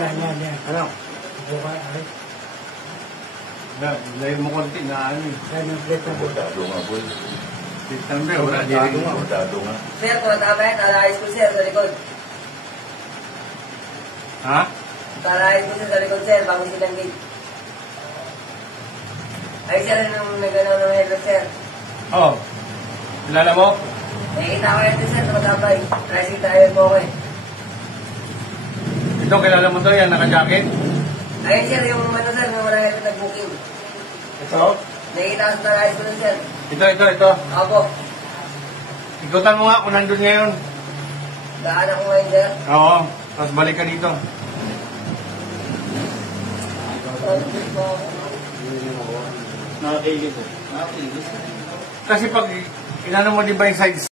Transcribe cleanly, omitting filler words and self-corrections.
Yan. Ano? Buka, ay. Layo mo konti na ano eh. Yan ang plate na buka. Bordado nga, boy. September, wala dito nga. Bordado nga. Sir, tumatapay, talayas ko sir sa likod. Ha? Talayas ko sir sa likod sir, bago silang gate. Ay sir, nung nagalaw ng helmet sir. Oo. Kilala mo? Nakikita ko yan sir, tumatapay. Racing driver po ako eh. Ito, kilala mo to yan, naka-jacket? Ayun sir, yung ano sir, yung walang helmet nag-booking. Ito? Nakikita ko sa talayas ko nun sir. Ito. Opo. Ikutan mo nga kung nandun ngayon. Daan ako ngayon sir. Oo. Tapos balik ka dito. Nakakailis. Kasi pag inano mo di ba yung sides